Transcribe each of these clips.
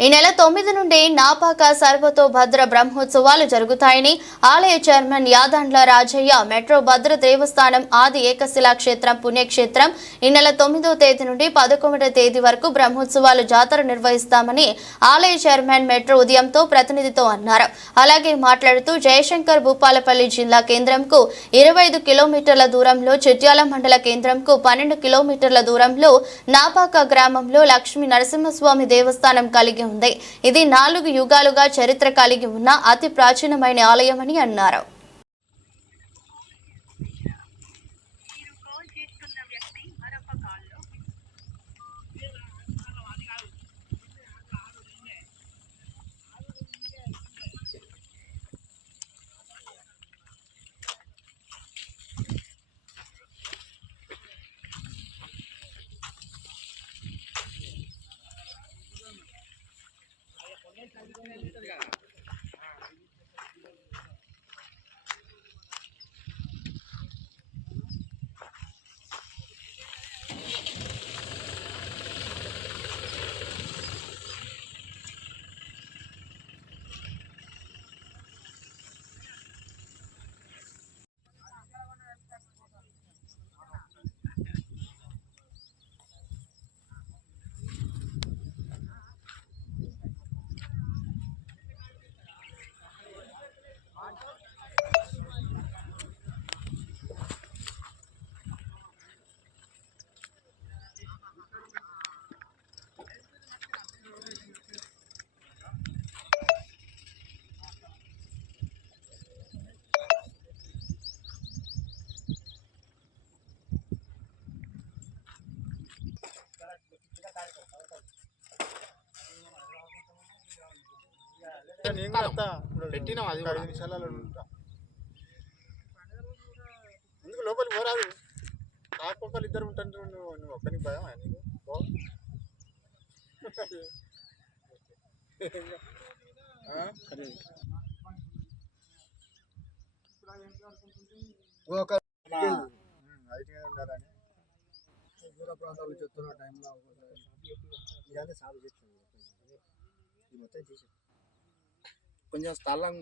ఈ నెల తొమ్మిది నుండి నాపాక సర్వతో భద్ర బ్రహ్మోత్సవాలు జరుగుతాయని ఆలయ చైర్మన్ యాదండ్ల రాజయ్య మెట్రో భద్ర దేవస్థానం ఆది ఏకశిలా క్షేత్రం పుణ్యక్షేత్రం ఈ నెల తొమ్మిదో తేదీ నుండి పదకొండవ తేదీ వరకు బ్రహ్మోత్సవాలు జాతర నిర్వహిస్తామని ఆలయ చైర్మన్ మెట్రో ఉదయంతో ప్రతినిధితో అన్నారు. అలాగే మాట్లాడుతూ జయశంకర్ భూపాలపల్లి జిల్లా కేంద్రంకు ఇరవై ఐదు కిలోమీటర్ల దూరంలో చిట్యాల మండల కేంద్రంకు పన్నెండు కిలోమీటర్ల దూరంలో నాపాక గ్రామంలో లక్ష్మీ నరసింహస్వామి దేవస్థానం కలిగి ఉంది. ఇది నాలుగు యుగాలుగా చరిత్ర కలిగి ఉన్న అతి ప్రాచీనమైన ఆలయమని అన్నారు. పెట్టినాం అది ఐదు. నిమిషాలలో ఉంటా. ఎందుకు లోపలికి పోరాదు? కాకొకరు ఇద్దరు ఉంటాను నువ్వు నువ్వు ఒక్కనికి భయం నీకు పో. ఉండాలని దూర ప్రాంతాలు చెప్తున్న టైంలో ఇదంతా సాగు చేస్తుంది ఇది మొత్తం చేసి కొంచెం స్థలం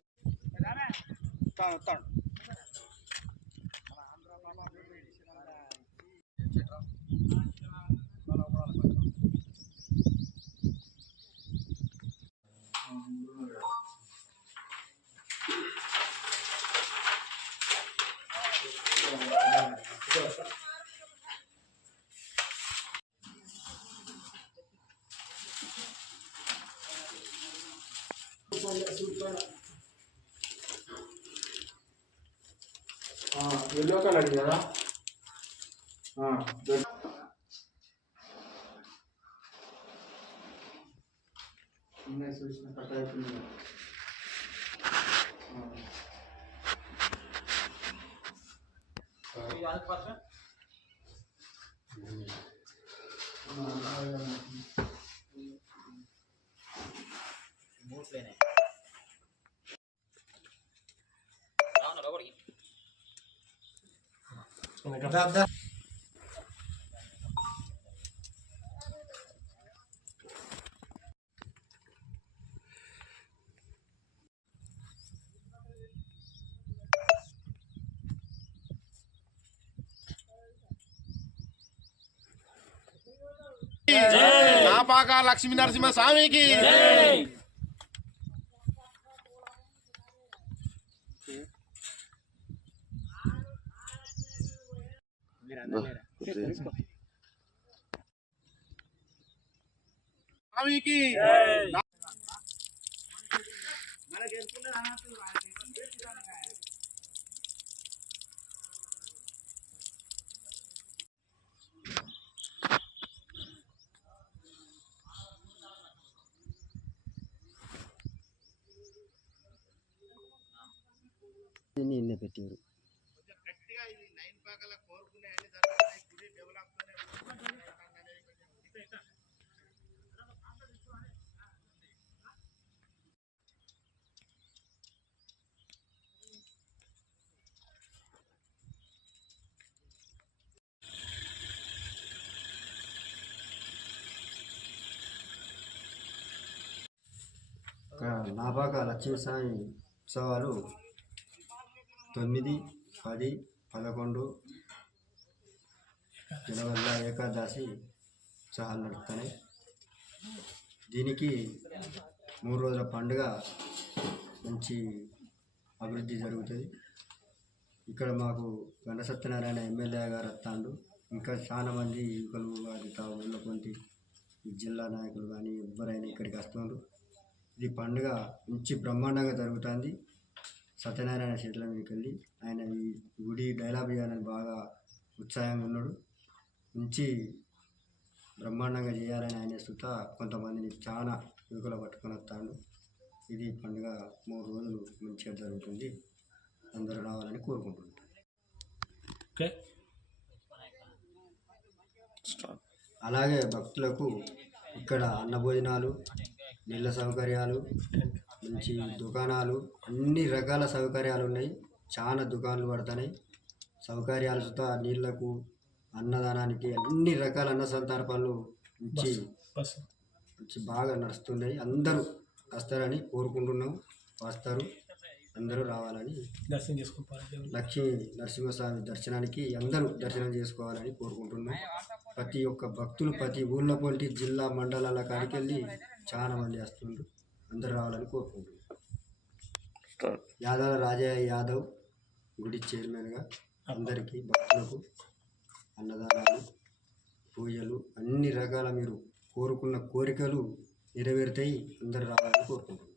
ఎల్లో కలర్ కదా? చూసిన కట్ అయిపోయింది. నాపాక లక్ష్మీ నరసింహ స్వామికి స్వామికి. నిన్నే పెట్టారు గట్టిగా ఇది నైన్ పాకల కోరుకునే అన్ని జరుగుతున్నాయి గుడి డెవలప్ ఇక్కడ నాబాక లక్ష్మీసాయి ఉత్సవాలు తొమ్మిది పది పదకొండు జనవల్ల ఏకాదశి ఉత్సవాలు నడుపుతాయి దీనికి మూడు రోజుల పండుగ మంచి అభివృద్ధి జరుగుతుంది. ఇక్కడ మాకు గండ సత్యనారాయణ ఎమ్మెల్యే గారు వస్తాడు. ఇంకా చాలా మంది యువకులు కానీ ఊళ్ళో కొంటి జిల్లా నాయకులు కానీ ఎవరైనా ఇక్కడికి వస్తున్నారు ఇది పండుగ మంచి బ్రహ్మాండంగా జరుగుతుంది. సత్యనారాయణ చేతుల మీదకి వెళ్ళి ఆయన ఈ గుడి డైలాగ్ చేయాలని బాగా ఉత్సాహంగా ఉన్నాడు. మంచి బ్రహ్మాండంగా చేయాలని ఆయన సుత కొంతమందిని చాలా యువకులు పట్టుకొని వస్తాడు. ఇది పండుగ మూడు రోజులు మంచిగా జరుగుతుంది. అందరూ రావాలని కోరుకుంటున్నాను అలాగే భక్తులకు ఇక్కడ అన్న భోజనాలు నీళ్ళ సౌకర్యాలు మంచి దుకాణాలు అన్ని రకాల సౌకర్యాలు ఉన్నాయి. చాలా దుకాణాలు పడుతున్నాయి. సౌకర్యాలు సుతా నీళ్ళకు అన్నదానానికి అన్ని రకాల అన్న సందర్భాలు మంచి మంచి బాగా నడుస్తున్నాయి. అందరూ వస్తారని కోరుకుంటున్నాం. వస్తారు. అందరూ రావాలని దర్శనం చేసుకోవాలి లక్ష్మీ నరసింహస్వామి దర్శనానికి అందరూ దర్శనం చేసుకోవాలని కోరుకుంటున్నాం. ప్రతి ఒక్క భక్తులు ప్రతి ఊళ్ళో జిల్లా మండలాల కాడికి వెళ్ళి చాలా మంది వస్తుండ్రు అందరూ రావాలని కోరుకుంటున్నాం యాదవ రాజయ్య యాదవ్ గుడి చైర్మన్గా అందరికీ భక్తులకు అన్నదానాలు పూజలు అన్ని రకాల మీరు కోరుకున్న కోరికలు నెరవేరుతాయి. అందరూ రావాలని కోరుకుంటున్నాం